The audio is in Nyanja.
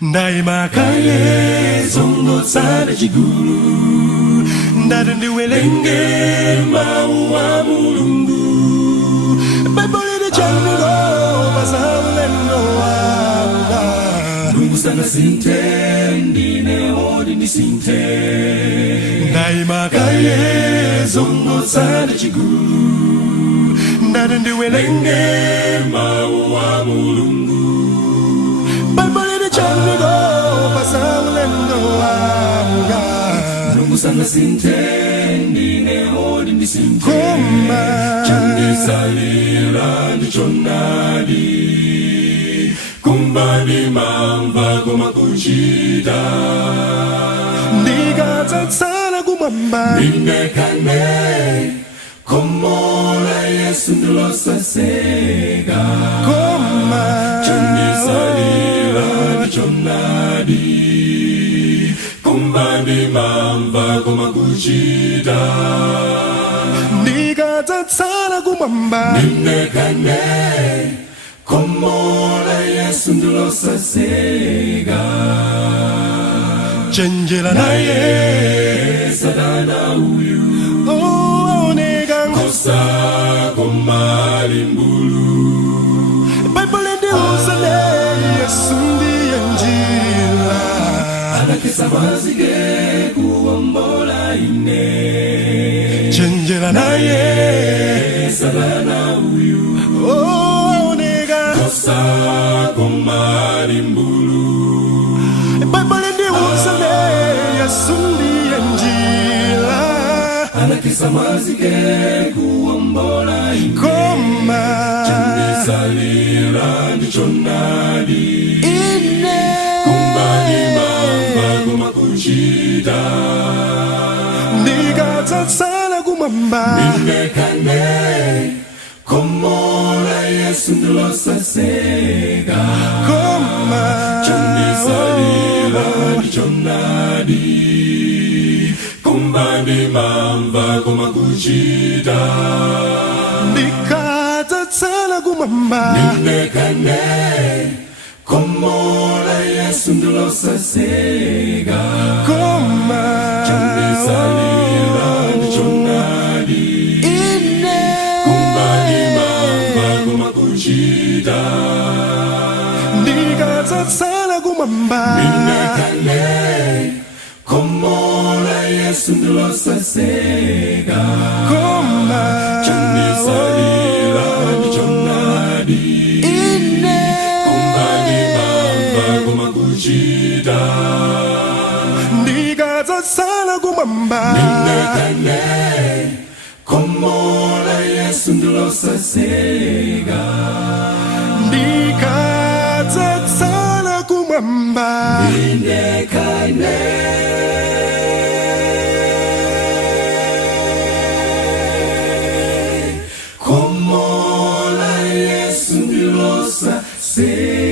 Daima kale zongo sana chigulu ndari ndiwelenge maua mulungu Bible chango bazalendo wanga Mungu sana sinte ndine hodi ni sinte Daima kale zongo sana chigulu ndari ndiwelenge maua mulungu Sana sintendi ne hodi ni sinte Chandi salira ni chonadi Kumbani mamba kuma kuchida Niga tatsala kumamba Nine kane Komola yesu ndilo sasega Chandi salira ni chonadi Kumbani mamba kuma kuchida Nikatatsala kumamba Nine kane Komola yesu ndilo sasega Chenjela naye Sadana uyu Onega Kosa kumali mbulu Bible ndi uzale Yesu ndiye njila Anakisa mazige kuombola ine Chenjela naye Sadana uyu Onega Kosa kumali mbulu Bible ndi uzale Yesu ndiye njila Anakisa mazige kuombola ine Koma Chandi salira ndi chonadi Ine Kumbani mamba kuchida Nikatatsala kumamba Nine kane Komola yesu ndilo sasega Koma Chandi salira ndi chonadi Kumbani mamba kuchida Nikatatsala kumamba Nine kane Komola yesu ndilo sasega Koma Chandi salira ndi chonadi Ine Kumbani mamba kuchida Nikatatsala kumamba Nine kane Komola yesu ndilo sasega Koma Chandi salira ndi chonadi Ine Kumbani mamba kuchida Nikatatsala kumamba Nine kane Komola yesu ndilo sasega Nikatatsala kumamba Nine kane Komola yesu ndilo sasega